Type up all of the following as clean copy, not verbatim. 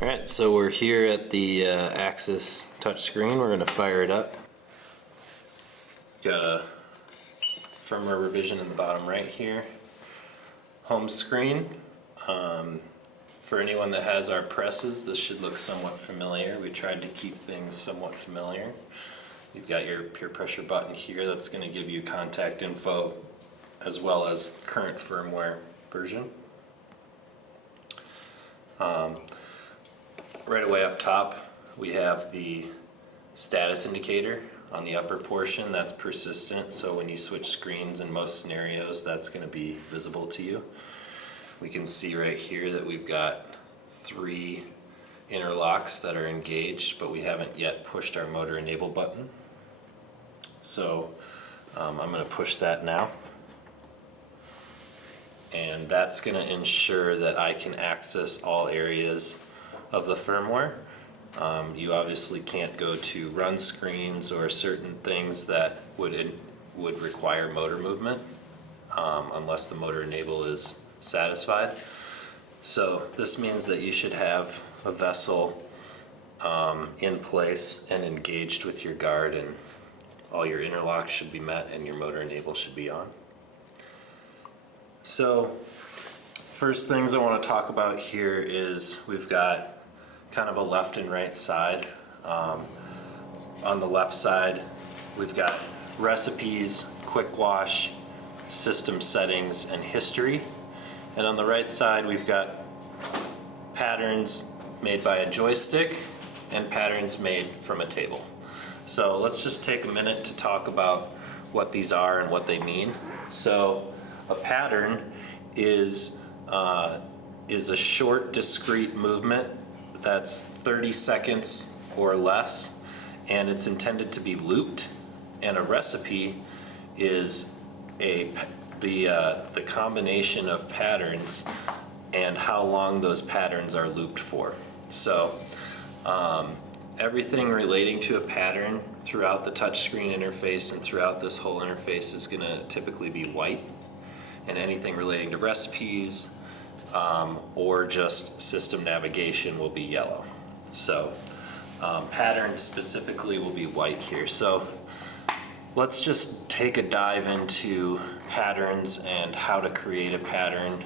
Alright, so we're here at the Axis touchscreen. We're going to fire it up. Got a firmware revision in the bottom right here. Home screen. For anyone that has our presses, this should look somewhat familiar. We tried to keep things somewhat familiar. You've got your PurePressure button here that's going to give you contact info as well as current firmware version. Right away up top we have the status indicator on the upper portion. That's persistent, so when you switch screens in most scenarios that's going to be visible to you. We can see right here that we've got 3 interlocks that are engaged, but we haven't yet pushed our motor enable button. So I'm going to push that now. And that's going to ensure that I can access all areas of the firmware. You obviously can't go to run screens or certain things that would require motor movement unless the motor enable is satisfied. So this means that you should have a vessel in place and engaged with your guard, and all your interlocks should be met and your motor enable should be on. So first things I want to talk about here is we've got kind of a left and right side. On the left side we've got recipes, quick wash, system settings, and history. And on the right side we've got patterns made by a joystick and patterns made from a table. So let's just take a minute to talk about what these are and what they mean. So a pattern is a short discrete movement that's 30 seconds or less, and it's intended to be looped. And a recipe is the combination of patterns and how long those patterns are looped for. So everything relating to a pattern throughout the touchscreen interface and throughout this whole interface is going to typically be white, and anything relating to recipes or just system navigation will be yellow. So patterns specifically will be white here. So let's just take a dive into patterns and how to create a pattern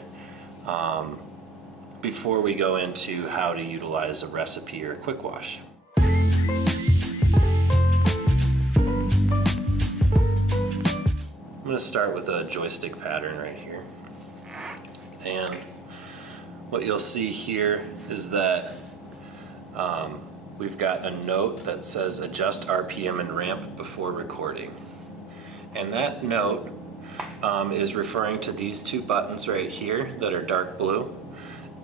before we go into how to utilize a recipe or a quick wash. I'm going to start with a joystick pattern right here. And what you'll see here is that we've got a note that says adjust RPM and ramp before recording. And that note is referring to these 2 buttons right here that are dark blue.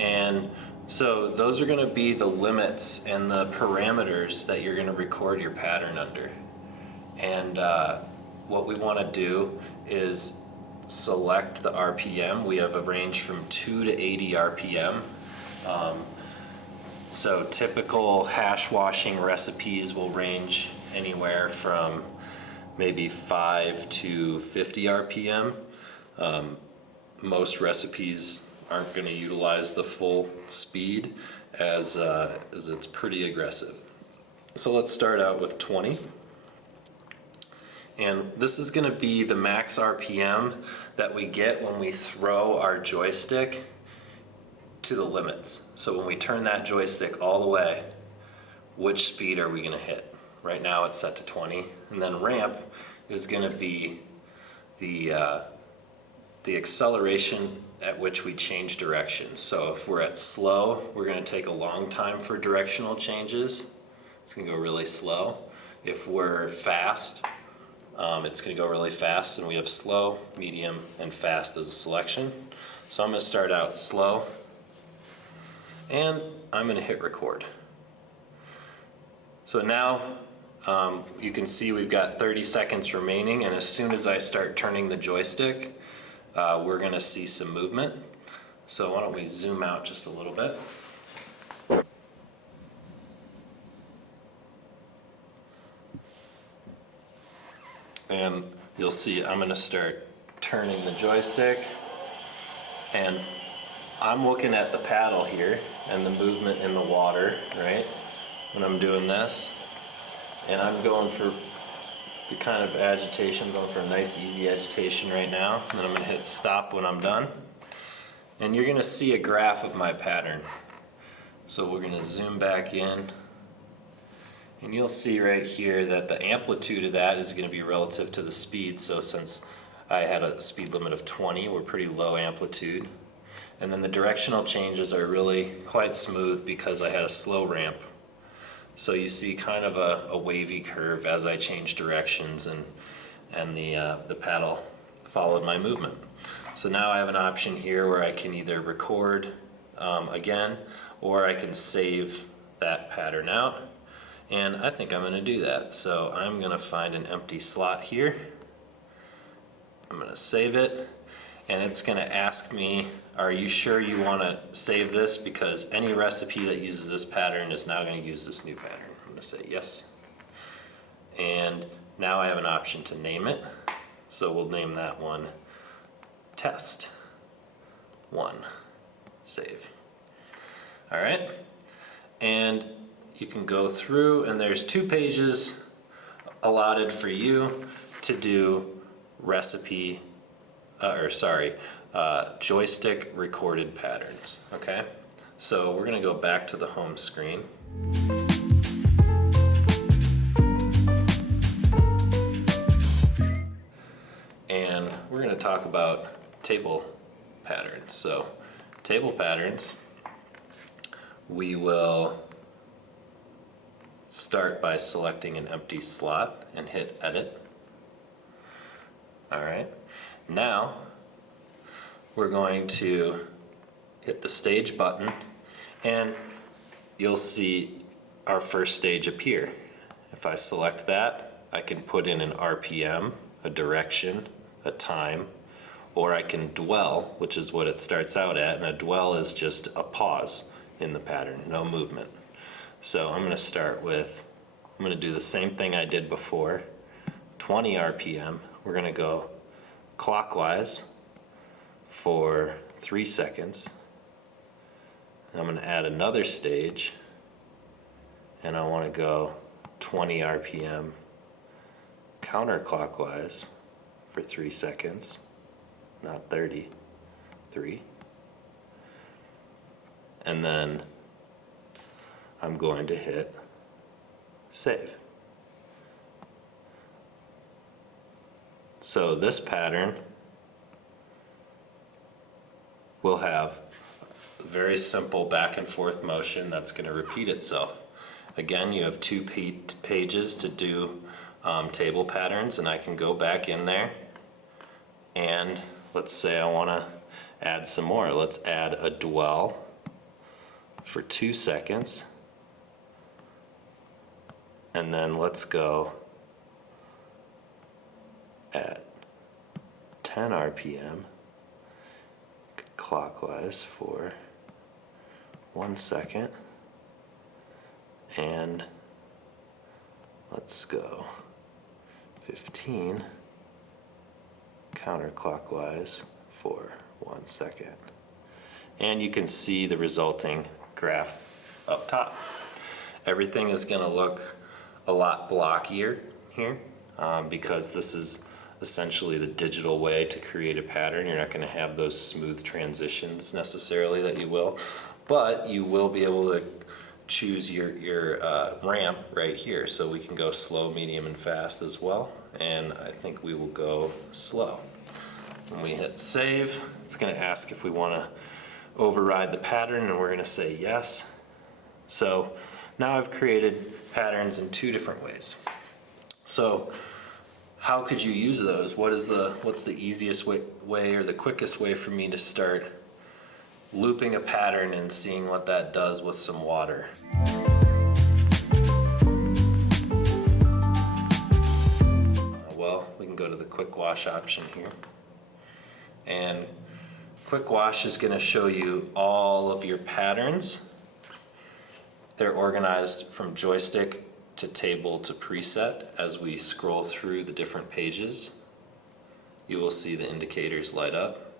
And so those are going to be the limits and the parameters that you're going to record your pattern under. And what we want to do is select the RPM. We have a range from 2 to 80 RPM. So typical hash washing recipes will range anywhere from maybe 5 to 50 RPM. Most recipes aren't going to utilize the full speed as it's pretty aggressive. So let's start out with 20. And this is going to be the max RPM that we get when we throw our joystick to the limits. So when we turn that joystick all the way, which speed are we going to hit? Right now it's set to 20. And then ramp is going to be the acceleration at which we change directions. So if we're at slow, we're going to take a long time for directional changes. It's going to go really slow. If we're fast, it's going to go really fast, and we have slow, medium, and fast as a selection. So I'm going to start out slow, and I'm going to hit record. So now you can see we've got 30 seconds remaining, and as soon as I start turning the joystick, we're going to see some movement. So why don't we zoom out just a little bit. And you'll see I'm going to start turning the joystick, and I'm looking at the paddle here and the movement in the water, right? When I'm doing this, and I'm going for the kind of agitation, I'm going for a nice easy agitation right now, and then I'm gonna hit stop when I'm done. And you're gonna see a graph of my pattern. So we're gonna zoom back in, and you'll see right here that the amplitude of that is gonna be relative to the speed. So since I had a speed limit of 20, we're pretty low amplitude. And then the directional changes are really quite smooth because I had a slow ramp. So you see kind of a wavy curve as I change directions, and the paddle followed my movement. So now I have an option here where I can either record again, or I can save that pattern out. And I think I'm gonna do that. So I'm gonna find an empty slot here. I'm gonna save it, and it's gonna ask me, are you sure you wanna save this? Because any recipe that uses this pattern is now gonna use this new pattern. I'm gonna say yes. And now I have an option to name it. So we'll name that one Test 1, save. All right, and you can go through, and there's 2 pages allotted for you to do recipe, joystick recorded patterns, okay? So we're gonna go back to the home screen. And we're gonna talk about table patterns. So table patterns, we will start by selecting an empty slot and hit edit. All right, now we're going to hit the stage button, and you'll see our first stage appear. If I select that, I can put in an RPM, a direction, a time, or I can dwell, which is what it starts out at, and a dwell is just a pause in the pattern, no movement. So I'm gonna do the same thing I did before, 20 RPM. We're gonna go clockwise for 3 seconds. And I'm gonna add another stage, and I wanna go 20 RPM counterclockwise for 3 seconds, not 30, 3. And then I'm going to hit save. So this pattern will have a very simple back and forth motion that's going to repeat itself. Again, you have 2 pages to do table patterns, and I can go back in there, and let's say I want to add some more. Let's add a dwell for 2 seconds, and then let's go at 10 RPM clockwise for 1 second, and let's go 15 counterclockwise for 1 second. And you can see the resulting graph up top. Everything is going to look a lot blockier here because this is essentially the digital way to create a pattern. You're not going to have those smooth transitions necessarily that you will, but you will be able to choose your ramp right here. So we can go slow, medium, and fast as well, and I think we will go slow. When we hit save, it's going to ask if we want to override the pattern, and we're going to say yes. So now I've created patterns in 2 different ways. So how could you use those? What's the easiest way or the quickest way for me to start looping a pattern and seeing what that does with some water? Well, we can go to the quick wash option here. And quick wash is going to show you all of your patterns. They're organized from joystick to table to preset. As we scroll through the different pages, you will see the indicators light up.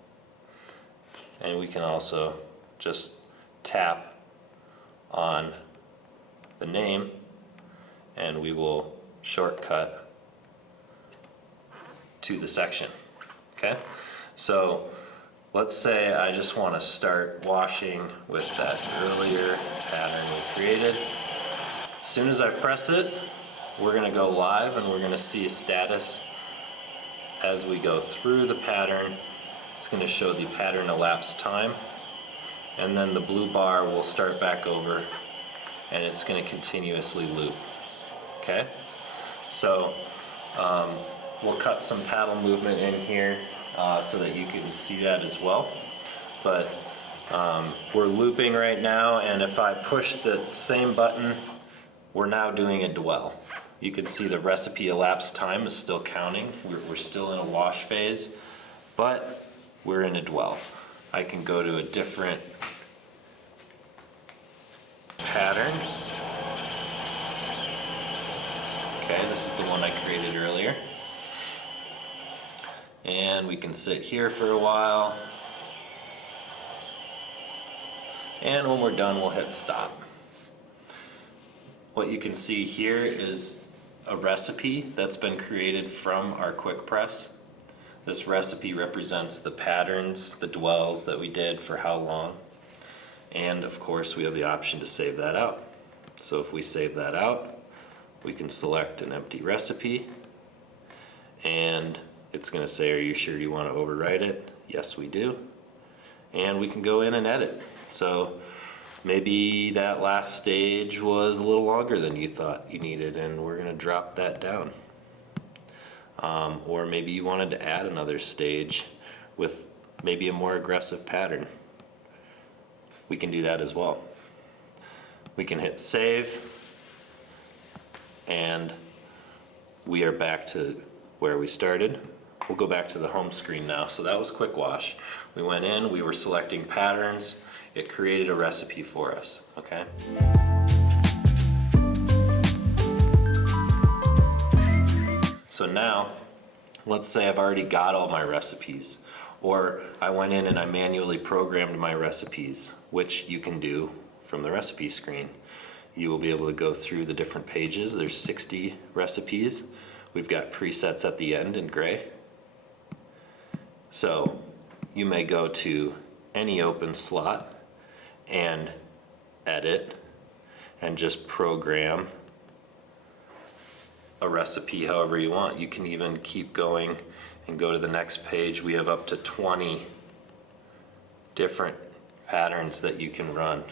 And we can also just tap on the name and we will shortcut to the section. Okay, so let's say I just want to start washing with that earlier pattern we created. As soon as I press it, we're going to go live and we're going to see a status as we go through the pattern. It's going to show the pattern elapsed time, and then the blue bar will start back over and it's going to continuously loop. Okay, so we'll cut some paddle movement in here so that you can see that as well. But we're looping right now, and if I push the same button, we're now doing a dwell. You can see the recipe elapsed time is still counting. We're still in a wash phase, but we're in a dwell. I can go to a different pattern. Okay, this is the one I created earlier. And we can sit here for a while. And when we're done, we'll hit stop. What you can see here is a recipe that's been created from our quick press. This recipe represents the patterns, the dwells that we did for how long. And of course, we have the option to save that out. So if we save that out, we can select an empty recipe, and it's going to say, are you sure you want to overwrite it? Yes, we do. And we can go in and edit. So maybe that last stage was a little longer than you thought you needed, and we're going to drop that down. Or maybe you wanted to add another stage with maybe a more aggressive pattern. We can do that as well. We can hit save, and we are back to where we started. We'll go back to the home screen now. So that was quick wash. We went in, we were selecting patterns. It created a recipe for us, okay? So now, let's say I've already got all my recipes, or I went in and I manually programmed my recipes, which you can do from the recipe screen. You will be able to go through the different pages. There's 60 recipes. We've got presets at the end in gray. So you may go to any open slot and edit and just program a recipe however you want. You can even keep going and go to the next page. We have up to 20 different patterns that you can run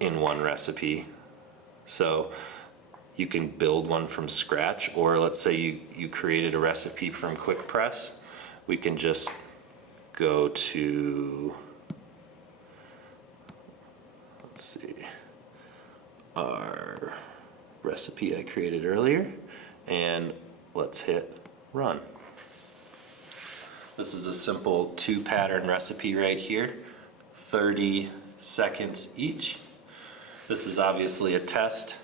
in one recipe. So you can build one from scratch, or let's say you created a recipe from quick press. We can just go to, let's see, our recipe I created earlier, and let's hit run. This is a simple 2-pattern recipe right here, 30 seconds each. This is obviously a test.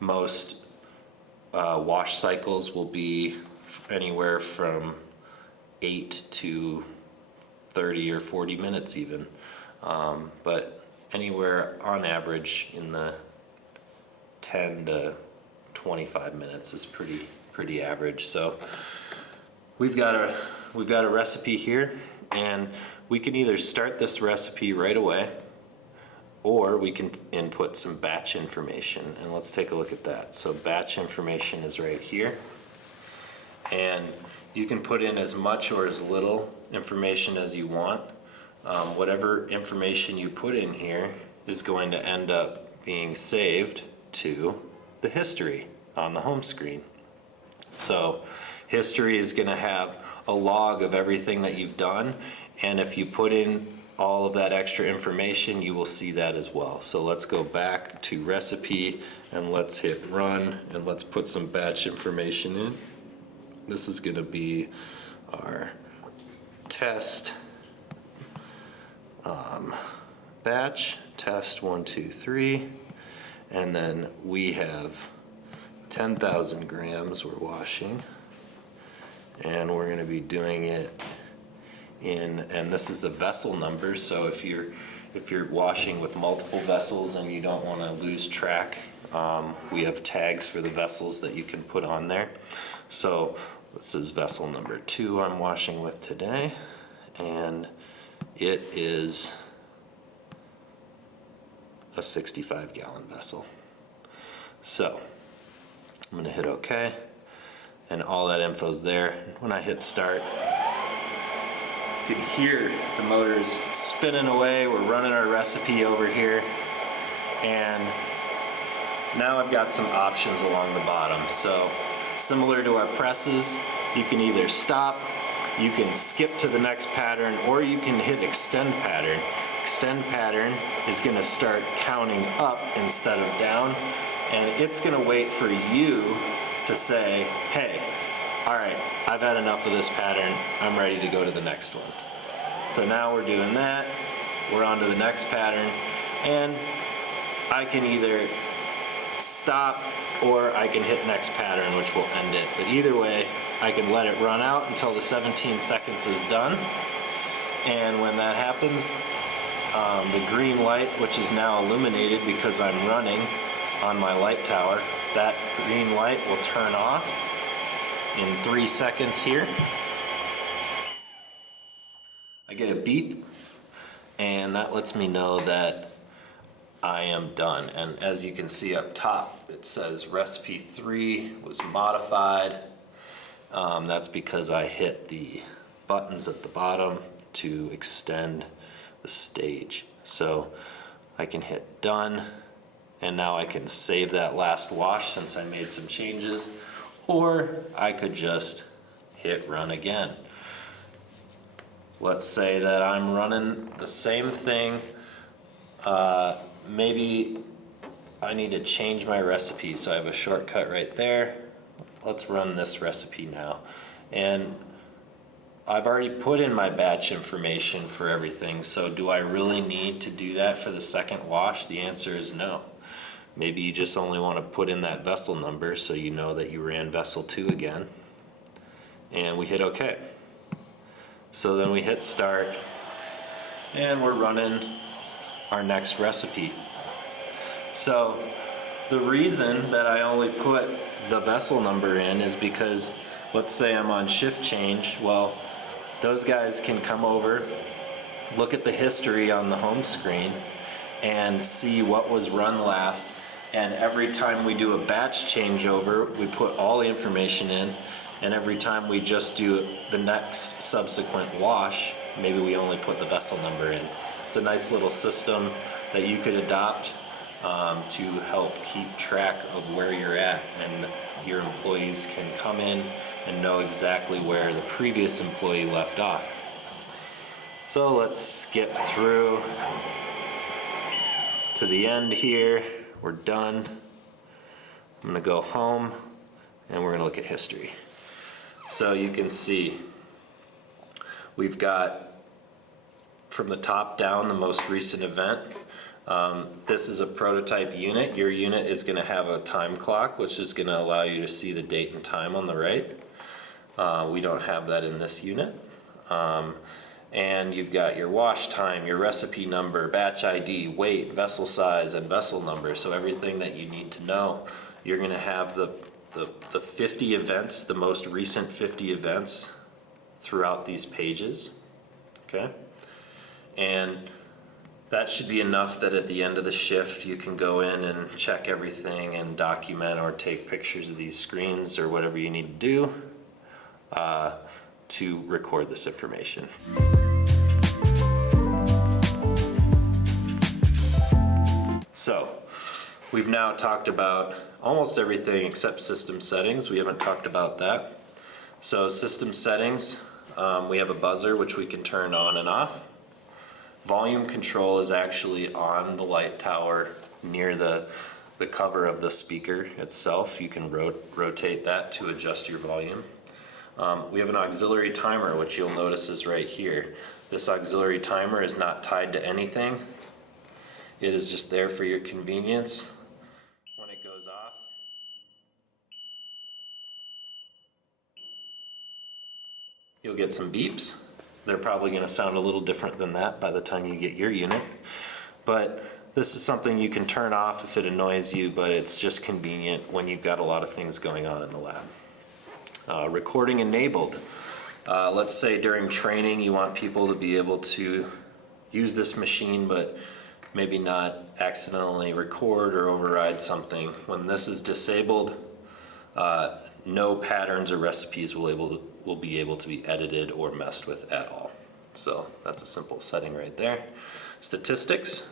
Most wash cycles will be anywhere from 8 to 30 or 40 minutes even, but anywhere on average in the 10 to 25 minutes is pretty average. So we've got a recipe here, and we can either start this recipe right away, or we can input some batch information, and let's take a look at that. So batch information is right here, and you can put in as much or as little information as you want. Whatever information you put in here is going to end up being saved to the history on the home screen. So history is going to have a log of everything that you've done, and if you put in all of that extra information, you will see that as well. So let's go back to recipe and let's hit run, and let's put some batch information in. This is going to be our test batch, test 1, 2, 3, and then we have 10,000 grams we're washing, and we're going to be doing it and this is the vessel number, so if you're washing with multiple vessels and you don't want to lose track, we have tags for the vessels that you can put on there. So this is vessel number 2 I'm washing with today, and it is a 65-gallon vessel. So I'm gonna hit OK, and all that info's there. When I hit start, you can hear the motor is spinning away. We're running our recipe over here, and now I've got some options along the bottom. So similar to our presses, you can either stop, you can skip to the next pattern, or you can hit extend pattern. Extend pattern is going to start counting up instead of down, and it's going to wait for you to say, hey, all right, I've had enough of this pattern, I'm ready to go to the next one. So now we're doing that, we're on to the next pattern, and I can either stop or I can hit next pattern, which will end it. But either way, I can let it run out until the 17 seconds is done, and when that happens, the green light, which is now illuminated because I'm running on my light tower, that green light will turn off in 3 seconds here. I get a beep, and that lets me know that I am done. And as you can see up top, it says recipe 3 was modified. That's because I hit the buttons at the bottom to extend the stage. So I can hit done, and now I can save that last wash since I made some changes, or I could just hit run again. Let's say that I'm running the same thing. Maybe I need to change my recipe, so I have a shortcut right there. Let's run this recipe now. And I've already put in my batch information for everything, so do I really need to do that for the second wash? The answer is no. Maybe you just only want to put in that vessel number so you know that you ran vessel 2 again. And we hit OK. So then we hit start, and we're running our next recipe. So the reason that I only put the vessel number in is because, let's say I'm on shift change. Well, those guys can come over, look at the history on the home screen, and see what was run last. And every time we do a batch changeover, we put all the information in, and every time we just do the next subsequent wash, maybe we only put the vessel number in. It's a nice little system that you could adopt to help keep track of where you're at, and your employees can come in and know exactly where the previous employee left off. So let's skip through to the end here. We're done. I'm gonna go home, and we're gonna look at history. So you can see we've got from the top down the most recent event. This is a prototype unit. Your unit is going to have a time clock, which is going to allow you to see the date and time on the right. We don't have that in this unit. And you've got your wash time, your recipe number, batch ID, weight, vessel size, and vessel number. So everything that you need to know. You're going to have the 50 events, the most recent 50 events throughout these pages. Okay? And that should be enough that at the end of the shift you can go in and check everything and document or take pictures of these screens or whatever you need to do to record this information. So we've now talked about almost everything except system settings. We haven't talked about that. So system settings, we have a buzzer which we can turn on and off. Volume control is actually on the light tower near the cover of the speaker itself. You can rotate that to adjust your volume. We have an auxiliary timer, which you'll notice is right here. This auxiliary timer is not tied to anything. It is just there for your convenience. When it goes off, you'll get some beeps. they're probably going to sound a little different than that by the time you get your unit. But this is something you can turn off if it annoys you, but it's just convenient when you've got a lot of things going on in the lab. Recording enabled. Let's say during training you want people to be able to use this machine, but maybe not accidentally record or override something. When this is disabled, no patterns or recipes will be able to be edited or messed with at all. So that's a simple setting right there. Statistics.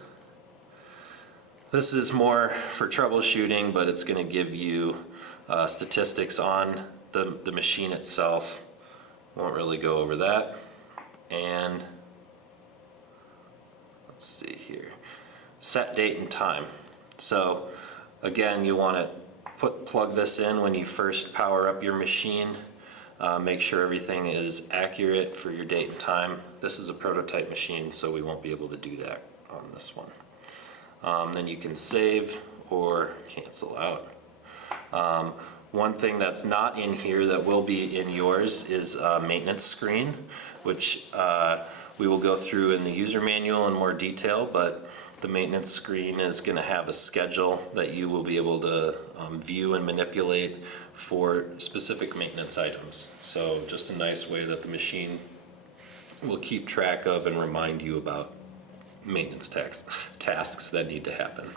This is more for troubleshooting, but it's going to give you statistics on the machine itself. Won't really go over that. And let's see here. Set date and time. So again, you want to plug this in when you first power up your machine. Make sure everything is accurate for your date and time. This is a prototype machine, so we won't be able to do that on this one. Then you can save or cancel out. One thing that's not in here that will be in yours is a maintenance screen, which we will go through in the user manual in more detail, but the maintenance screen is going to have a schedule that you will be able to view and manipulate for specific maintenance items. So just a nice way that the machine will keep track of and remind you about maintenance tasks that need to happen.